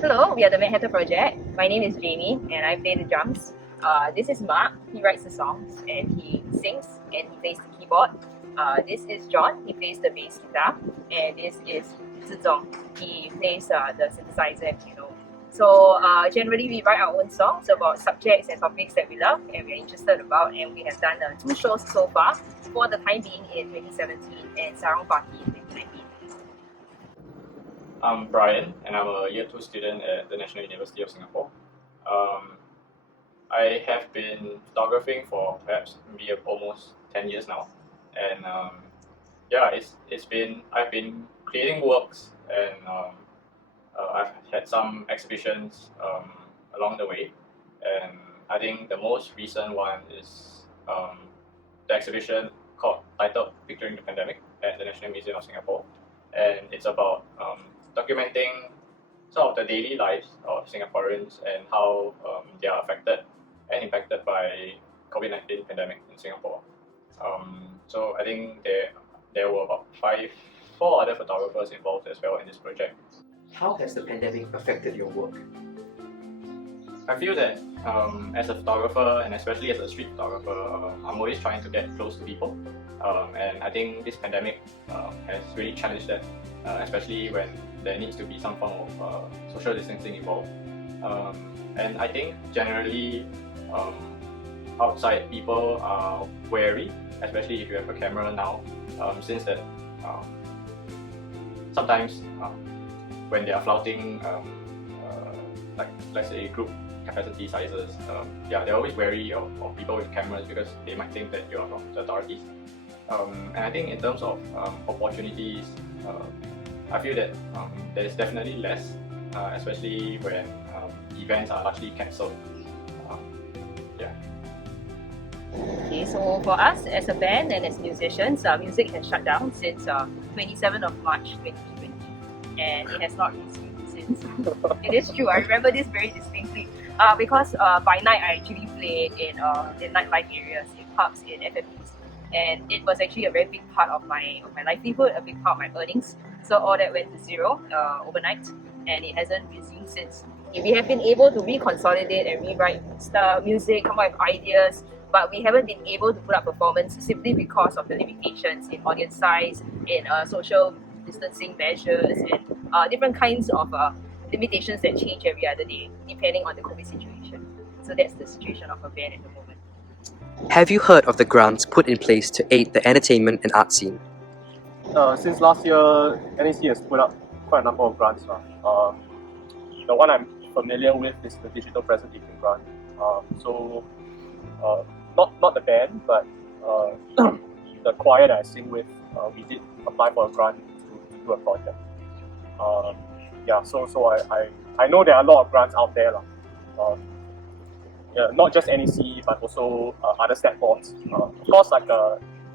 Hello, we are the Madhattter project. My name is Jamie and I play the drums. This is Mark, he writes the songs and he sings and he plays the keyboard. This is John, he plays the bass guitar. And this is Zizong, he plays the synthesizer and piano. So generally we write our own songs about subjects and topics that we love and we are interested about, and we have done 2 shows so far, for the time being in 2017 and Sarong Party in 2019. I'm Brian, and I'm a Year 2 student at the National University of Singapore. I have been photographing for perhaps maybe almost 10 years now, and I've been creating works, and I've had some exhibitions along the way, and I think the most recent one is the exhibition titled "Picturing the Pandemic" at the National Museum of Singapore, and it's about documenting some of the daily lives of Singaporeans and how they are affected and impacted by COVID-19 pandemic in Singapore. So I think there were about 4 other photographers involved as well in this project. How has the pandemic affected your work? I feel that as a photographer, and especially as a street photographer, I'm always trying to get close to people, and I think this pandemic has really challenged that, especially when there needs to be some form of social distancing involved. And I think generally outside people are wary, especially if you have a camera now, since that sometimes when they are flouting like let's say group capacity sizes, they're always wary of people with cameras because they might think that you're from the authorities. And I think in terms of opportunities, I feel that there is definitely less, especially when events are largely cancelled. Okay, so for us as a band and as musicians, music has shut down since 27th of March 2020, and it has not resumed since. It is true, I remember this very distinctly because by night I actually play in nightlife areas, in pubs, in FFPs, and it was actually a very big part of my livelihood, a big part of my earnings. So all that went to zero overnight, and it hasn't resumed since. We have been able to reconsolidate and rewrite music, come up with ideas, but we haven't been able to put up performance simply because of the limitations in audience size, in social distancing measures, and different kinds of limitations that change every other day depending on the COVID situation. So that's the situation of a band at the moment. Have you heard of the grants put in place to aid the entertainment and art scene? Since last year, NAC has put up quite a number of grants. The one I'm familiar with is the Digital Presentation Grant. Not the band, but the choir that I sing with, we did apply for a grant to do a project. So I know there are a lot of grants out there. Not just NAC, but also other stat boards. Of course,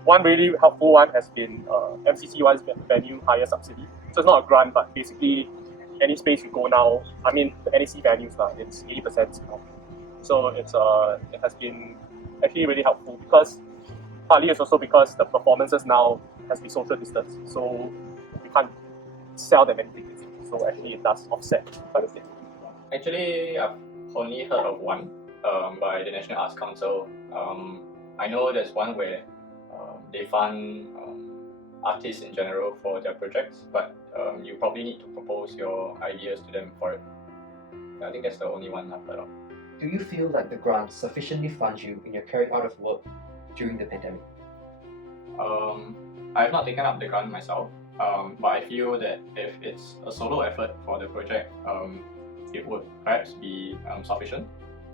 one really helpful one has been MCC-wise venue hire subsidy. So it's not a grant, but basically any space you go now, I mean the NAC venues, it's 80%. So it has been actually really helpful, because partly it's also because the performances now has been social distance, so we can't sell them anything. So actually it does offset quite a bit. Actually, I've only heard of one by the National Arts Council. I know there's one where they fund artists in general for their projects, but you probably need to propose your ideas to them for it. I think that's the only one I've heard of. Do you feel like the grant sufficiently funds you in your carrying out of work during the pandemic? I have not taken up the grant myself, but I feel that if it's a solo effort for the project, it would perhaps be sufficient.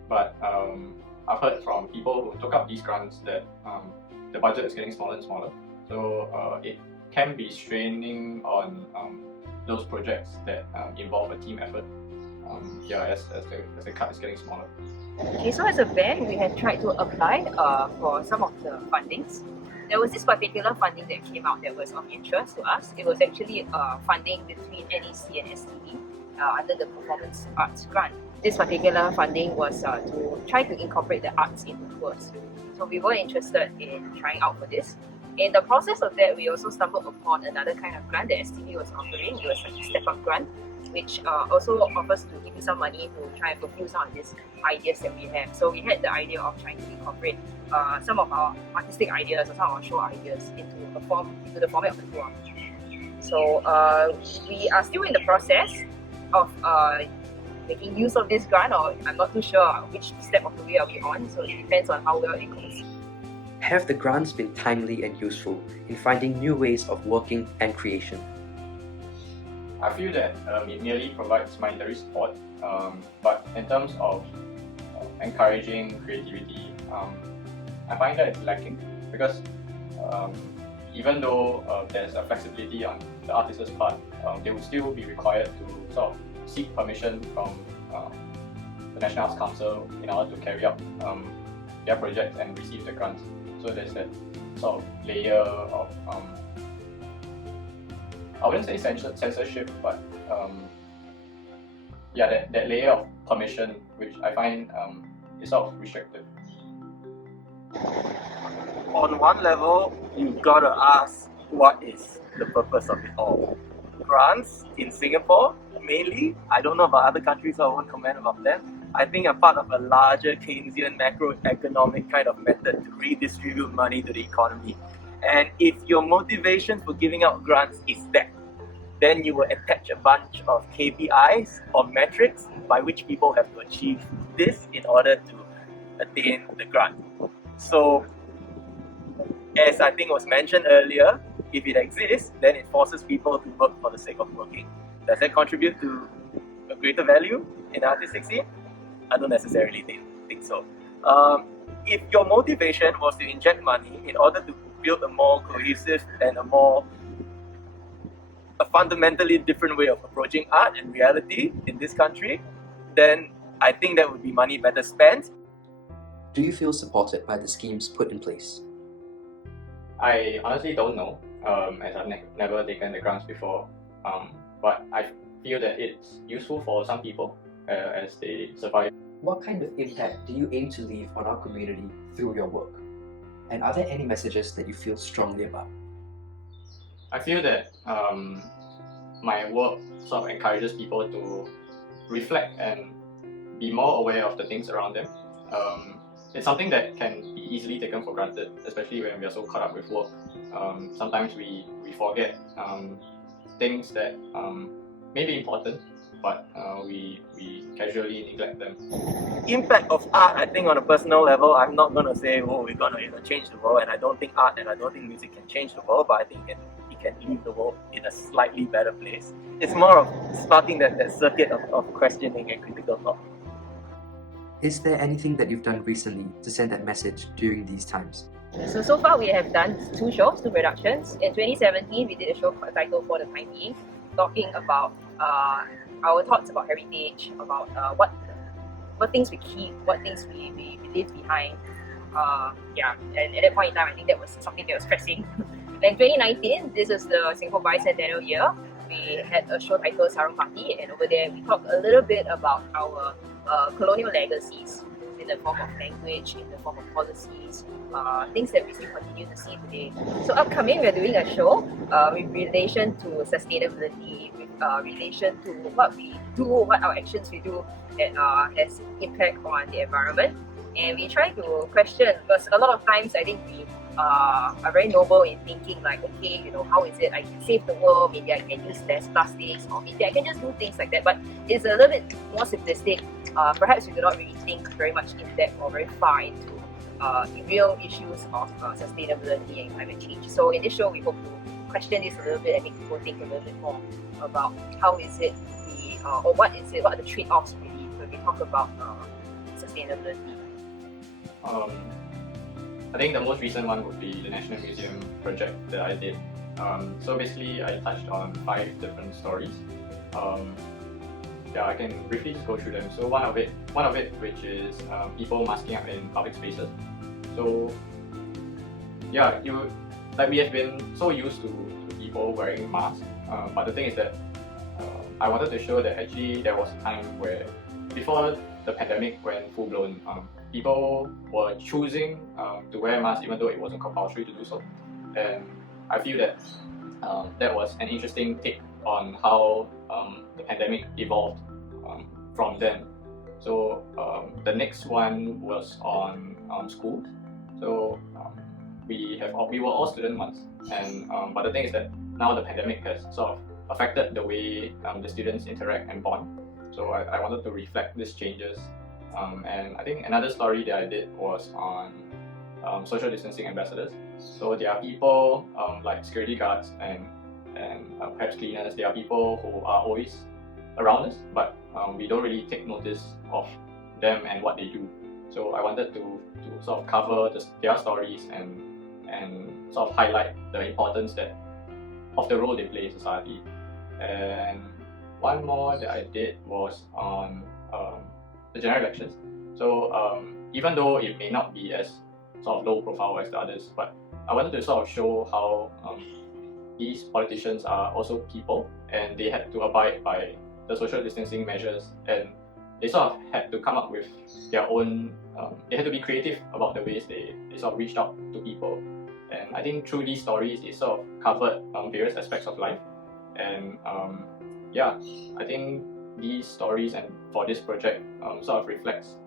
But I've heard from people who took up these grants that the budget is getting smaller and smaller, so it can be straining on those projects that involve a team effort. As the cut is getting smaller. Okay, so as a band, we have tried to apply for some of the fundings. There was this particular funding that came out that was of interest to us. It was actually funding between NEC and STE under the Performance Arts Grant. This particular funding was to try to incorporate the arts into tours. So we were interested in trying out for this. In the process of that, we also stumbled upon another kind of grant that STE was offering. It was like a step-up grant. which also offers to give you some money to try and fulfill some of these ideas that we have. So we had the idea of trying to incorporate some of our artistic ideas or some of our show ideas into the format of the tour. So we are still in the process of making use of this grant, or I'm not too sure which step of the way are we on, so it depends on how well it goes. Have the grants been timely and useful in finding new ways of working and creation? I feel that it merely provides monetary support, but in terms of encouraging creativity, I find that it's lacking because even though there's a flexibility on the artist's part, they will still be required to sort of seek permission from the National Arts Council in order to carry out their projects and receive the grants. So there's that sort of layer of, I wouldn't say censorship, but yeah, that layer of permission, which I find is sort of restrictive. On one level, you've got to ask what is the purpose of it all. Grants in Singapore, mainly, I don't know about other countries, so I won't comment about them. I think are part of a larger Keynesian macroeconomic kind of method to redistribute money to the economy. And if your motivation for giving out grants is that, then you will attach a bunch of KPIs or metrics by which people have to achieve this in order to attain the grant. So, as I think was mentioned earlier, if it exists, then it forces people to work for the sake of working. Does that contribute to a greater value in the artistic scene? I don't necessarily think so. If your motivation was to inject money in order to build a more cohesive and a fundamentally different way of approaching art and reality in this country, then I think that would be money better spent. Do you feel supported by the schemes put in place? I honestly don't know, as I've never taken the grants before, but I feel that it's useful for some people as they survive. What kind of impact do you aim to leave on our community through your work? And are there any messages that you feel strongly about? I feel that my work sort of encourages people to reflect and be more aware of the things around them. It's something that can be easily taken for granted, especially when we are so caught up with work. Sometimes we forget things that may be important, but we casually neglect them. Impact of art, I think on a personal level, I'm not going to say, oh, we're going to change the world, and I don't think art and I don't think music can change the world, but I think it can leave the world in a slightly better place. It's more of starting that circuit of questioning and critical thought. Is there anything that you've done recently to send that message during these times? So far we have done 2 shows, 2 productions. In 2017, we did a show titled For the Time Being, talking about our thoughts about heritage, about what things we keep, what things we leave behind. And at that point in time, I think that was something that was pressing. In 2019, this is the Singapore Bicentennial year. We had a show titled Sarung Party, and over there we talked a little bit about our colonial legacies in the form of language, in the form of policies, things that we still continue to see today. So upcoming, we're doing a show with relation to sustainability, with relation to what we do, what our actions we do that has impact on the environment. And we try to question, because a lot of times I think we are very noble in thinking like, okay, how is it I can save the world, maybe I can use less plastics, or maybe I can just do things like that. But it's a little bit more simplistic. Perhaps we do not really think very much in depth or very far into the real issues of sustainability and climate change. So in this show, we hope to question this a little bit and make people think a little bit more about how is it or what are the trade-offs really when we talk about sustainability. I think the most recent one would be the National Museum project that I did. So basically, I touched on 5 different stories. I can briefly just go through them. So one of it, which is people masking up in public spaces. So we have been so used to people wearing masks, but the thing is that I wanted to show that actually there was a time where, before the pandemic went full blown, people were choosing to wear masks even though it wasn't compulsory to do so. And I feel that that was an interesting take on how the pandemic evolved from then. So the next one was on schools. So we were all student once, and but the thing is that now the pandemic has sort of affected the way the students interact and bond. So I wanted to reflect these changes, and I think another story that I did was on social distancing ambassadors. So there are people like security guards and perhaps cleaners. There are people who are always around us, but we don't really take notice of them and what they do. So I wanted to sort of cover their stories and sort of highlight the importance of the role they play in society. And one more that I did was on the general elections. So even though it may not be as sort of low profile as the others, but I wanted to sort of show how these politicians are also people, and they had to abide by the social distancing measures, and they sort of had to come up with their own, they had to be creative about the ways they sort of reached out to people. And I think through these stories, it sort of covered various aspects of life. And yeah, I think these stories and for this project sort of reflects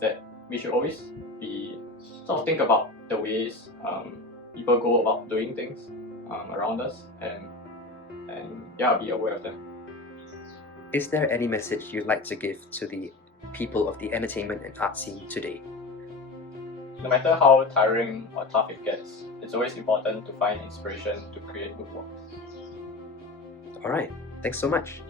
that we should always be sort of think about the ways people go about doing things around us, and yeah, be aware of them. Is there any message you'd like to give to the people of the entertainment and art scene today? No matter how tiring or tough it gets, it's always important to find inspiration to create good work. Alright, thanks so much.